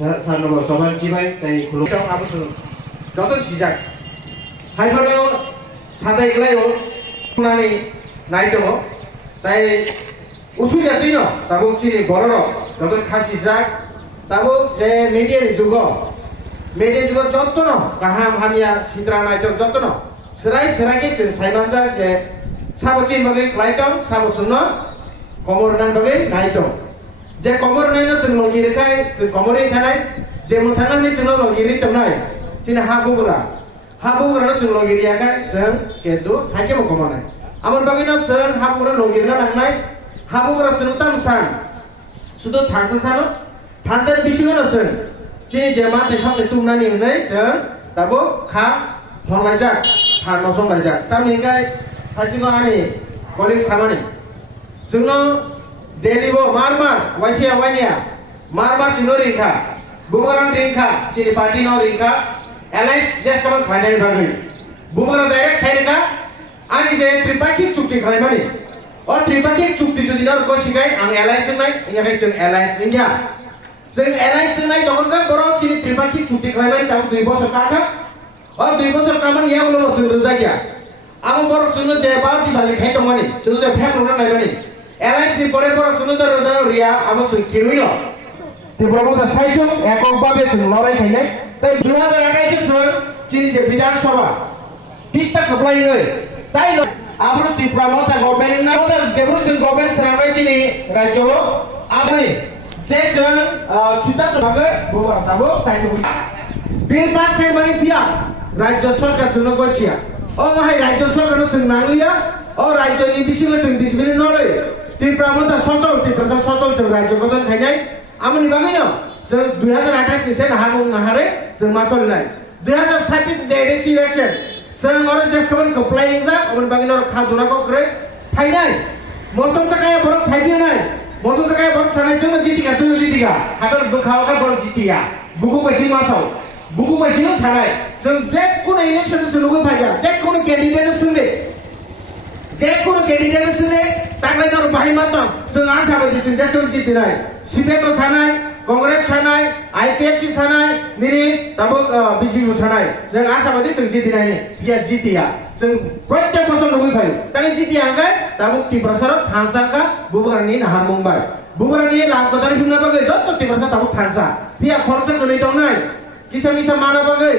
산으로 저번 기바이 따이 굴로 아무튼 저던 시작 하이파도 사다이글라요 나니 나이도 তাই উসুলিয়া দিন তাবুক চিনি বড় যতন খাসি যাক তাবুক যে মিডিয়ার যুগ যতন গাহাম হামিয়া সিদ্রা নাইতো যতন সেরাই সেরাকে সাইমান যাক যে সাবচিন বাগে ক্লাইটম সাবচুন কমর নান বাগে নাইতো যে কমর নাইনো जों লগিরখাই जों কমরে থানাই যে মুথানানি जों লগিরি তনাই চিনি হাবুগুরা जों লগিরিয়াখাই जों কেদু হাইকেবো কমানাই আমার বাগিনো जों হাবুগুরা লগিরনা নাंनाय হাবুগুরা जों তামসান শুধু থানসা সানো থানসার বিশিগনো जों চিনি যে মাতে সাথে তুমনানি হনাই जों তাবো খা ধরলাইজাক থান সংলাইজাক তামনিগাই হাজিগো আনি কলিগ সামানি जोंनो Delibo marmar wasia wania marmar cino ringka bumerang ringka ciri party no ringka alliance just kamu khainai bagai bumerang direct sai ringka ani je tripartite chukti khaimani or tripartite chukti jodi nar ko sikai ang alliance nai iya kai jeng alliance india jeng alliance nai jokon ka boro ciri tripartite chukti khaimani tahu 2 bosor kaka or 2 bosor kaman ya ulo bosor rezaki amo boro jono je baati bali khai tongani jono je pham rona nai bani LIC ni pore jono da roda ria amo sui kiruino Tripura সাইজো এককভাবে লড়াই খাইনাই তাই 2028 সন চিনি যে বিধানসভা 30টা কপ্লাই নয় তাই আমরা ত্রিপুরা মতা গভর্নমেন্ট না ওদের যেগুলো जों গভর্নমেন্ট সারাই চিনি রাজ্য আপনি যে जों সিদ্ধান্ত ভাবে বড় দাবো সাইজো বিল পাস খাই মানে বিয়া রাজ্য সরকার জন্য গসিয়া ও মাই রাজ্য সরকার जों নাংলিয়া ও রাজ্যনি বিশিগো जों বিজমিল নরে ত্রিপুরা মতা সচল ত্রিপুরা সচল जों রাজ্য গঠন খাইনাই আমনি বাগাইনো जों 2028 नि से नाहामु नाहारे जों मासलनाय 2026 जे एडिस इलेक्शन जों अरे जेसकबन कप्लाइं जा अमन बागिनो खादुना को करे फाइनाय मौसम तकाय बरक फाइदिनाय मौसम तकाय बरक सानाय जों जितिगा हादर दुखाव का बरक जितिया बुगु बैसि मासाव बुगु बैसिनो सानाय जों जे कोन इलेक्शन जों लुगै फाइगा जे कोन कैंडिडेट सुंदे जे कोन कैंडिडेट सुंदे तागलाय दर बाहाय मातम जों आशाबादि जों जेसकबन जितिनाय सिपेको सानाय कांग्रेस सानाय आईपीएफटी सानाय निनि ताबुक बीजेपी सानाय जों आशाबादि जों जितिनायनि बिया जितिया जों प्रत्येक बोसोर लुगै फाइ तानि जितिया अंगाय ताबुक तिब्रासार थानसाका बुबरानि नाहार मुंबाय बुबरानि लाखदार हिमना बगै जत्त तिब्रासा ताबुक थानसा बिया खरसा कनै दंनाय किसा मिसा माना बगै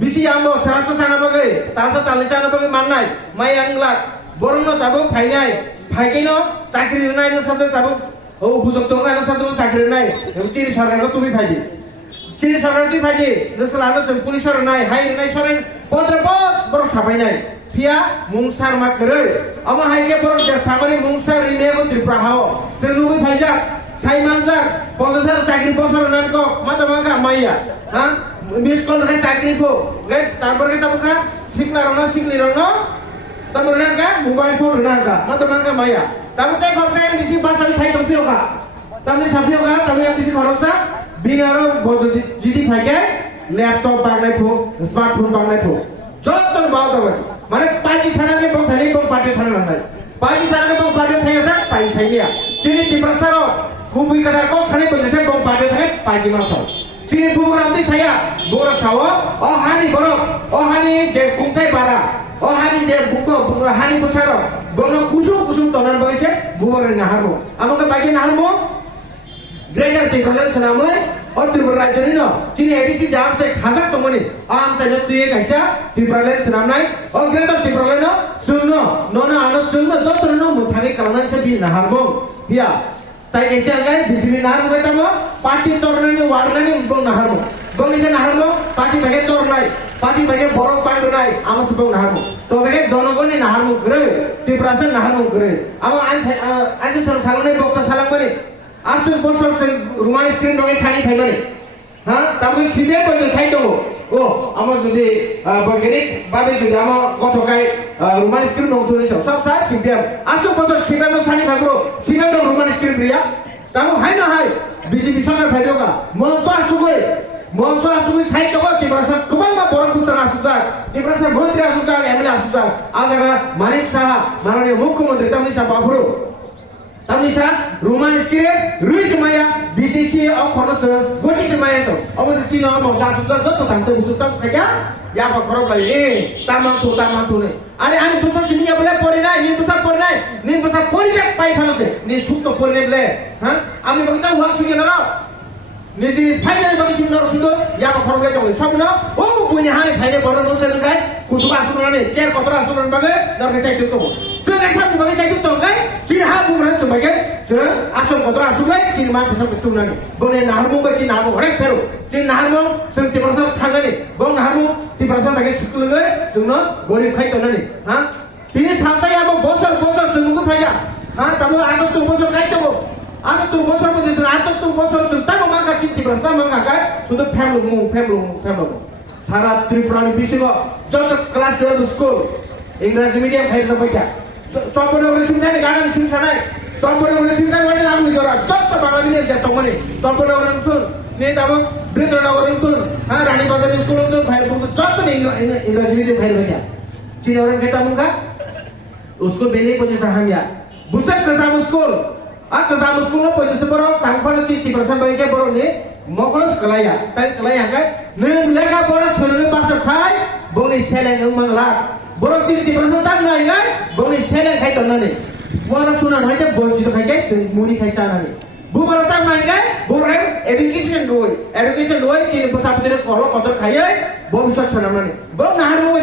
बिसि आम्बो सरासो साना बगै तासा तालिसाना बगै माननाय माय आंला बरनो ताबुक फाइनाय फाइकेनो चाकरि नायनो साजो ताबुक ও বুঝক তো গানা সাজো চাকরি নাই চিনি সরকার তুমি ফাইদি চিনি সরকার তুই ফাইদি নসলানো जों পুলিশর নাই হাই নাই সরেন পদ্রপদ বড় সাবাই নাই ফিয়া মুংসার মা করে আমা হাইকে বড় যে সামনে মুংসার রিমেবো ত্রিপুরা হাও जों নুই ফাইজা সাইমানজা 50,000 চাকরি বছর নান কো মাতা মাকা মাইয়া হ্যাঁ মিস কল রে চাকরি কো গে তারপরে তাবকা শিখলা রনো তারপরে নাকা মোবাইল ফোন নাকা মাতা মাকা মাইয়া তারপরে তাই খরচা বেশি বাসাই সাইকেল পিওকা তামনি সাপিওকা তামনি বেশি খরচা বিনারো বজদি জিদি ফাইকে ল্যাপটপ বাগলাই ফো স্মার্টফোন বাগলাই ফো যত বাও তবে মানে পাঁচি সারাকে বং থানি বং পাটে থানা নাই পাঁচি সারাকে বং পাটে থাইয়া পাই সাইনিয়া চিনি টিপ্রাসারো খুবই কাদার কো সানি বদেছে বং পাটে থাই পাঁচি মাসো চিনি বুবরামতি সায়া বুবরা সাও ও হানি বরক ও হানি যে কুংতাই বারা ও হানি যে বুকো হানি বুসারো বংনো কুসুম তনান বগেছে বুবরে নাহারমো আমাকে বাইকে নাহারমো গ্রেটার ত্রিপুরা সনামে ও ত্রিপুরা রাজ্যনি ন চিনি এডিসি জাম সে হাজার তমনি আম চাইলে তুই কাইসা ত্রিপুরা সনামনাই ও গ্রেটার ত্রিপুরা ন শূন্য ননা আনো শূন্য যত্র ন মুথাগে কালনাই সে বি নাহারমো হিয়া তাই কেসে আগাই বিজেপি নাহারমো গাইতামো পার্টি তরনানি ওয়ার্ডনানি বং নাহারমো বংনিকে নাহারমো পার্টি ভাগে তরনাই পার্টি ভাগে বড় পান্ড নাই আমার সুবং নাহারমো তো ভাগে জনগণনি নাহারমো করে ত্রিপুরাসে নাহারমো করে আমার আজ সালানাই বক্তা সালামনি আসল বছর রুমানি স্ক্রিন রঙে শাড়ি ফাইমানে হ্যাঁ তারপরে সিবিআই পর্যন্ত সাইড দেবো ও আমার যদি বৈজ্ঞানিক ভাবে যদি আমার গতকাল রুমানি স্ক্রিন রঙ ধরে সব সার সিবিআই আসল বছর সিবিআই শাড়ি ফাইবো সিবিআই রুমানি স্ক্রিন রিয়া তারপর হাই না হাই বিজেপি সরকার ফাইবেগা মঞ্চ আসুক সাইড দেবো ত্রিপুরা গোবাं বড় বুসাং আসুকজাক ত্রিপুরা মন্ত্রী আসুকজাক এমএলএ আসুকজাক আজাগা মানিক সাহা মাননীয় মুখ্যমন্ত্রী তামনি Saha বাবুরো tamisa roman skiret rui semaya BTC au khono se goji semaya so au ti no mo sa su to tam to su to kaya ya ba khorok lai tamang tu ne are ani busa simiya bole pore nai nin busa pore jak pai phano se ni su to pore bole ha ami bagita wa su ge na নিজে final বাকি সুন্দর সুন্দর ইয়া খরচ লাগে সব না ও বুনি high final বড় নসে লাগাই কুসু আসুন চেয়ার কতরা আসুন বাগে দরকে চাই তো সে লেখা বাগে চাই তো গাই চিন হা বুমরা চবাগে সে আসুন কতরা আসুন গাই চিন মা সব তো না বনে নাহমু বাকি চিন নাহমু হরে ফেরো চিন নাহমু সং তি বরস থাঙ্গানি বং নাহমু তি বরস বাগে স্কুল গে সুনো গরিব খাই তো নানি হ্যাঁ তিনি সালসাই আবো বছর সুনুগু ফাইয়া হ্যাঁ তামো আগত তো বছর খাই তো Ada tu bosor pun jadi, ada tu bosor cerita mengangkat cinti berasa mengangkat sudah family. Sarat Tripurani bisiko, jatuh kelas 12 school, English medium hari sampai ya. Campur orang Sinta ni kadang Sinta naik, campur orang Sinta ni macam apa juga, jatuh bangga ni jatuh mana, campur orang tu, ni tahu berita orang tu, Rani Bazar school tu, hari pun jatuh ni English medium hari macam. Cina orang kita mengangkat, uskul beli pun jadi saham ya, buset kesama school. Aku sama sekolah pun jadi seborong tanpa cinti perasaan bagi ke borong ni mogos kelaya, tapi kelaya kan? Mereka borong sebelum pasal kai, borong ni seleng emang lag. Borong cinti perasaan tak naik kan? Borong ni seleng kai tanah ni. Borong sunan aja borong cinta kai ke, muni kai cana ni. Borong tak naik kan? Borong education doi, cinti pasal putih kalau kotor kai, borong bisa cana ni. Borong naharu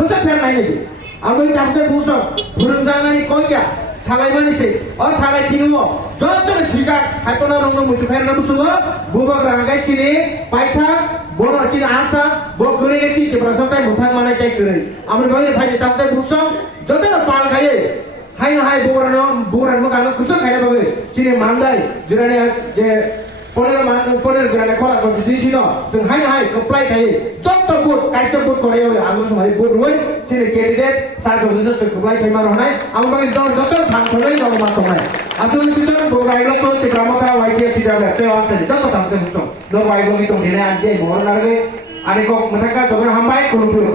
bisa fair naik ni. Aku ini tak busuk, burung jangan ni kau ya. Salai mana sih? Oh salai kinu. Jodoh sejak aku orang mutu fair namu semua. Bukan ragai cini, paitha, bono cini asa, bok kering cini perasaan mutan mana cai kering. Amin bagi bagi tak ada busuk. Jodoh pal kaya. Hai bukan muka kusuk kaya bagi. Cini mandai, jurani je. Poner gerana kola kerja di sini, seng hai apply kai, jodoh bud, kaisa bud korea, aku semari bud ruai, sini candidate, saya jodoh tu apply kai mana hai, aku bagi jodoh thang kolai jodoh masuk hai, aku ni kita program itu kita mahu kau YTF tidak ada, tewan seni, jodoh thang tu betul, dua YTF itu ni ada, mohon lagi, ane kau mereka jodoh hambai, kalau perlu.